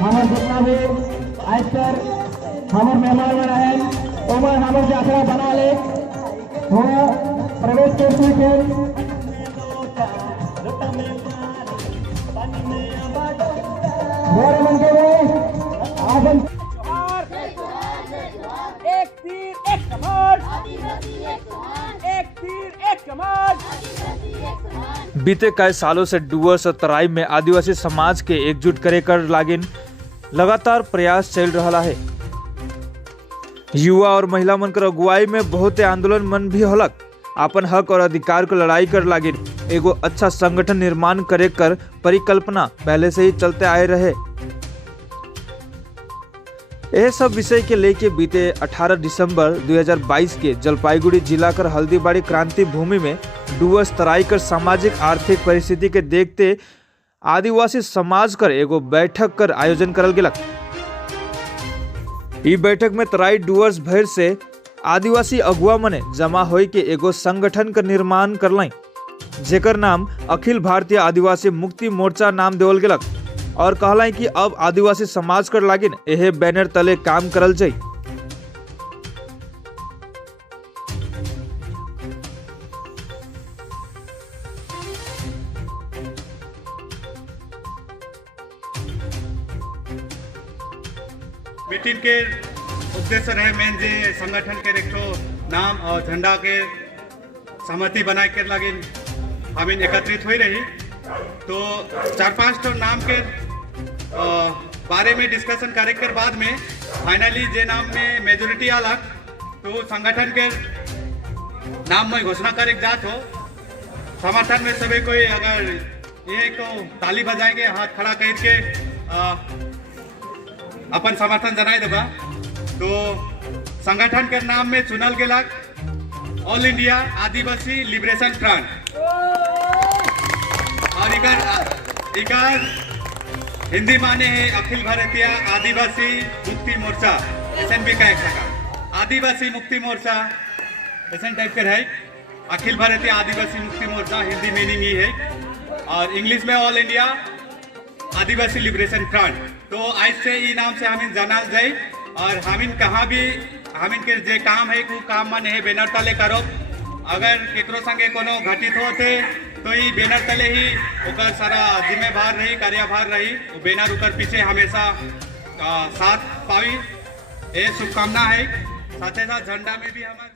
हमारे जितना भी आजकर हमारे मेहमान बनाए उमर हमारे से आखड़ा बना ले वो प्रवेश करते थे मेरे मन के आसन एक तीर एक कमान, एक तीर एक कमान। बीते कई सालों से डुवर्स और तराई में आदिवासी समाज के एकजुट करे कर लागिन लगातार प्रयास चल रहा है। युवा और महिला मन कर अगुवाई में बहुत आंदोलन मन भी होलक। अपन हक और अधिकार को लड़ाई कर लागिन एगो अच्छा संगठन निर्माण करे कर परिकल्पना पहले से ही चलते आए रहे। यह सब विषय के लेके बीते 18 दिसंबर 2022 के जलपाईगुड़ी जिला कर हल्दीबाड़ी क्रांति भूमि में डुवर्स तराई कर सामाजिक आर्थिक परिस्थिति के देखते आदिवासी समाज कर एगो बैठक कर आयोजन करल गेलक। ई बैठक में तराई डुवर्स भर से आदिवासी अगुआ मने जमा होई के एगो संगठन का निर्माण करलाई, जेकर नाम अखिल भारतीय आदिवासी मुक्ति मोर्चा नाम देवल गेलक और कहलाई कि अब आदिवासी समाज कर लागिन एहे बैनर तले काम करल जाई। मीटिंग के उद्देश्य रहे मेन जे संगठन के एक नाम और झंडा के सहमति बनाए के लगिन हम एकत्रित हुई रही। तो 4-5 नाम के बारे में डिस्कशन करे के बाद में फाइनली जे नाम में मेजोरिटी अलग तो संगठन के नाम में घोषणा करे जात हो। समर्थन में सभी कोई अगर ये को ताली बजाएंगे हाथ खड़ा करके अपन समर्थन जनाए देगा। तो संगठन के नाम में चुनल गेला ऑल इंडिया आदिवासी लिबरेशन फ्रंट और इकर हिंदी माने है अखिल भारतीय आदिवासी मुक्ति मोर्चा SNB का एक प्रकार आदिवासी मुक्ति मोर्चा ऐसा टाइप का है। अखिल भारतीय आदिवासी मुक्ति मोर्चा हिंदी मीनिंग ही है और इंग्लिश में ऑल इंडिया आदिवासी लिबरेशन फ्रंट। तो आज से ई नाम से हमिन जानल जाए और हमिन कहाँ भी हमिन के जे काम है वो काम मन है बैनर तले करो। अगर केकरो संगे कोनो घटित होते तो ये बैनर तले ही ओकर सारा जिम्मेवार रही कार्यभार रही वो बैनर ऊपर पीछे हमेशा साथ पावी ये शुभकामना है। साथ ही साथ झंडा में भी हमारे